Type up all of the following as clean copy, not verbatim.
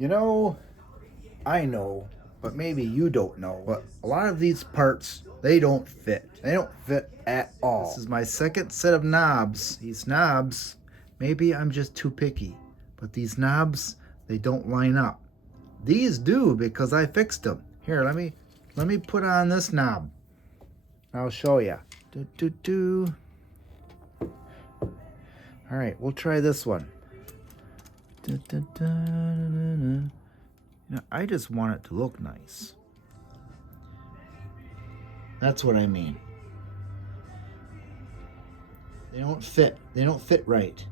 You know, I know, but maybe you don't know, but a lot of these parts, they don't fit. They don't fit at all. This is my second set of knobs. These knobs, maybe I'm just too picky, but these knobs, they don't line up. These do because I fixed them. Here, let me put on this knob. I'll show you. All right, we'll try this one. Now, I just want it to look nice. That's what I mean. They don't fit. They don't fit right.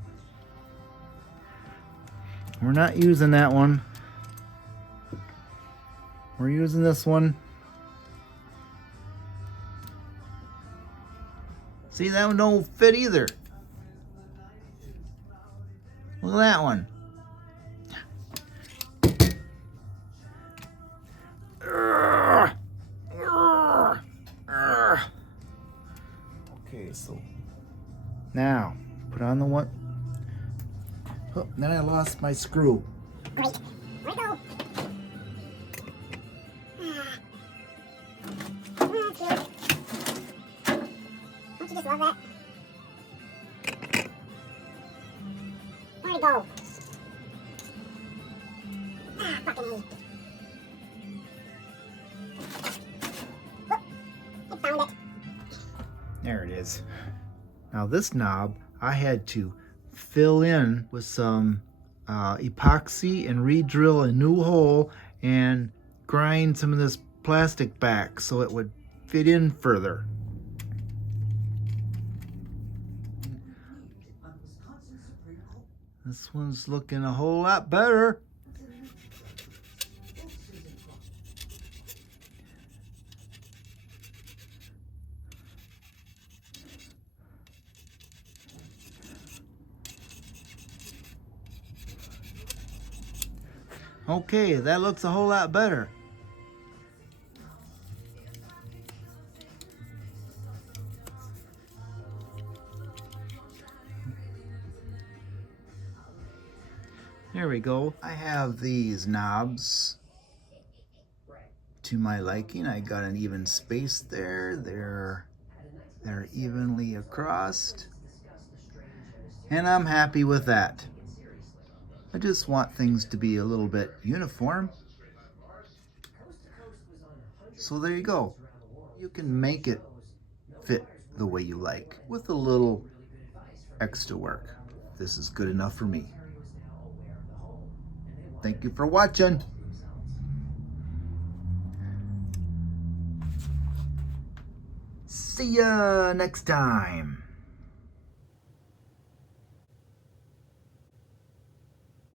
We're not using that one. We're using this one. See, that one don't fit either. Look at that one. Okay, so now put on the one. Oh, then I lost my screw. Great. Where'd it go? Cute. Don't you just love that? Where'd it go? Fucking A. Whoop. I found it. There it is. Now this knob I had to fill in with some epoxy and re-drill a new hole and grind some of this plastic back so it would fit in further. This one's looking a whole lot better. Okay, that looks a whole lot better. There we go. I have these knobs to my liking. I got an even space there. They're evenly across. And I'm happy with that. I just want things to be a little bit uniform. So there you go. You can make it fit the way you like with a little extra work. This is good enough for me. Thank you for watching. See ya next time.